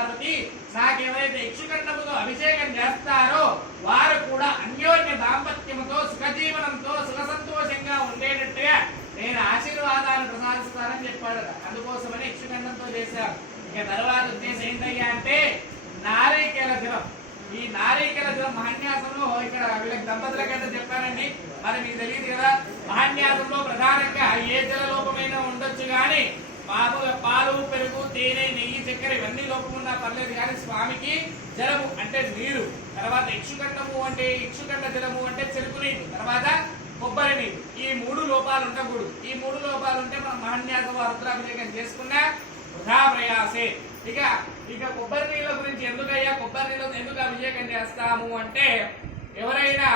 పార్వతి నాకెవరైతే ఇక్షుకంఠముతో అభిషేకం చేస్తారో వారు కూడా అన్యోన్య దాంపత్యముతో సుఖజీవనంతో సుఖ సంతోషంగా ఉండేటట్టుగా నేను ఆశీర్వాదాలు ప్రసాదిస్తానని చెప్పాడు. అందుకోసమని ఇక్షుకంఠంతో చేశారు. ఇక తర్వాత ఉద్దేశం ఏంటయ్యా అంటే నారీకేల జలం. ఈ నారీకేల జలం మహాన్యాసంలో ఇక్కడ వీళ్ళకి దంపతులకైతే చెప్పానండి. మరి మీకు తెలియదు కదా, మహాన్యాసంలో ప్రధానంగా ఏ జల లోపమైనా ఉండొచ్చు కానీ మామూలుగా పాలు పెరుగు తేనె నెయ్యి చక్కెర ఇవన్నీ లోపమున్నా పర్లేదు కానీ స్వామికి జలము అంటే నీరు, తర్వాత ఇక్షుకంఠము అంటే ఇక్షుకంఠ జలము అంటే చెరుకు నీరు, తర్వాత కొబ్బరి నీరు, ఈ 3 లోపాలు ఉండకూడదు. ఈ 3 లోపాలు ఉంటే మనం మహాన్యాసం రుద్రాభిషేకం చేసుకున్నా వృధా ప్రయాసే. ఇక కొబ్బరి నీళ్ళ గురించి ఎందుకయ్యా, కొబ్బరి నీళ్ళతో ఎందుకు అభిషేకం చేస్తాము అంటే ఎవరైనా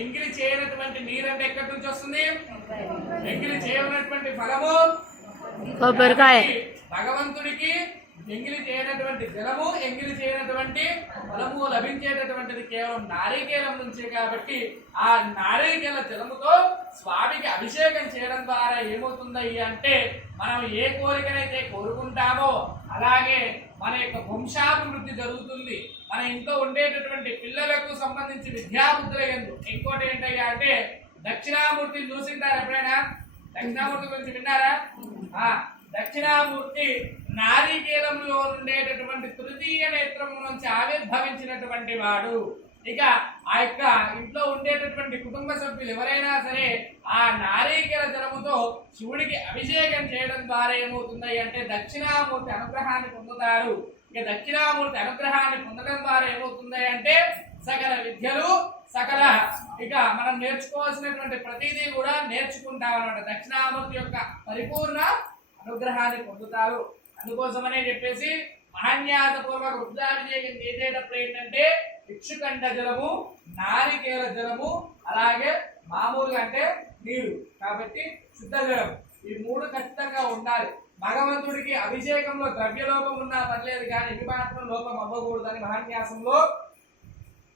ఎంగిలి చేయనటువంటి నీరు అంటే ఎక్కడి నుంచి వస్తుంది? ఎంగిలి చేయనటువంటి ఫలము కొబ్బరికాయ. భగవంతుడికి ఎంగిలి చేయనటువంటి జలము, ఎంగిలి చేయనటువంటి ఫలము లభించేటటువంటిది కేవలం నారీకేలం నుంచే. కాబట్టి ఆ నారీకేల జలముతో స్వామికి అభిషేకం చేయడం ద్వారా ఏమవుతుందయ్యి అంటే మనం ఏ కోరికనైతే కోరుకుంటామో అలాగే మన యొక్క వంశాభివృద్ధి జరుగుతుంది. మన ఇంట్లో ఉండేటటువంటి పిల్లలకు సంబంధించి విద్యాబుద్ధుల యందు. ఇంకోటి ఏంటయ్యా అంటే దక్షిణామూర్తిని చూసింటారు ఎప్పుడైనా? దక్షిణామూర్తి గురించి విన్నారా? దక్షిణామూర్తి నారీకేలంలో ఉండేటటువంటి తృతీయ నేత్రము నుంచి ఆవిర్భవించినటువంటి వాడు. ఇక ఆ యొక్క ఇంట్లో ఉండేటటువంటి కుటుంబ సభ్యులు ఎవరైనా సరే ఆ నారీకేల జలముతో శివుడికి అభిషేకం చేయడం ద్వారా ఏమవుతుంది అంటే దక్షిణామూర్తి అనుగ్రహాన్ని పొందుతారు. ఇక దక్షిణామూర్తి అనుగ్రహాన్ని పొందడం ద్వారా ఏమవుతుంది అంటే సకల విద్యలు సకల ఇక మనం నేర్చుకోవాల్సినటువంటి ప్రతిదీ కూడా నేర్చుకుంటాం అన్నమాట. దక్షిణామూర్తి యొక్క పరిపూర్ణ అనుగ్రహాన్ని పొందుతారు. అందుకోసమనే చెప్పేసి మహాన్యాసపూర్వక రుద్రాభిషేకం చేసేటప్పుడు ఏంటంటే ఇక్షుకంఠ జలము, నారికేల జలము, అలాగే మామూలుగా అంటే నీరు, కాబట్టి శుద్ధ జలం, ఈ 3 ఖచ్చితంగా ఉండాలి. భగవంతుడికి అభిషేకంలో ద్రవ్యలోపం ఉన్నా పర్లేదు కానీ ఇవి మాత్రం లోపం అవ్వకూడదని మహాన్యాసంలో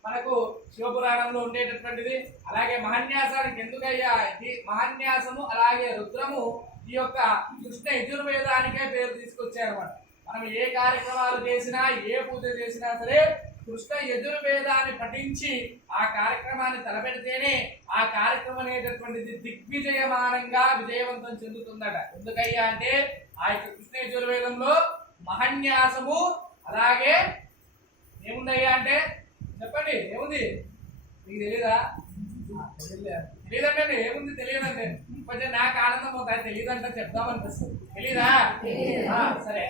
మనకు శివపురాణంలో ఉండేటటువంటిది. అలాగే మహాన్యాసానికి ఎందుకయ్యా మహాన్యాసము అలాగే రుద్రము ఈ యొక్క కృష్ణ యజుర్వేదానికే పేరు తీసుకొచ్చారన్నమాట. మనం ఏ కార్యక్రమాలు చేసినా ఏ పూజ చేసినా సరే కృష్ణ యజుర్వేదాన్ని పఠించి ఆ కార్యక్రమాన్ని తలపెడితేనే ఆ కార్యక్రమం అనేటటువంటిది దిగ్విజయమానంగా విజయవంతం చెందుతుందట. ఎందుకయ్యా అంటే ఆ యొక్క కృష్ణ యజుర్వేదంలో మహాన్యాసము అలాగే ఏముందయ్యా అంటే చెప్పండి, ఏముంది మీకు తెలీదా? తెలియదంటే ఏముంది తెలియదంటే కొంచెం నాకు ఆనందం అవుతాయి. తెలియదంటే చెప్దామనిపిస్తుంది. తెలీదా? సరే.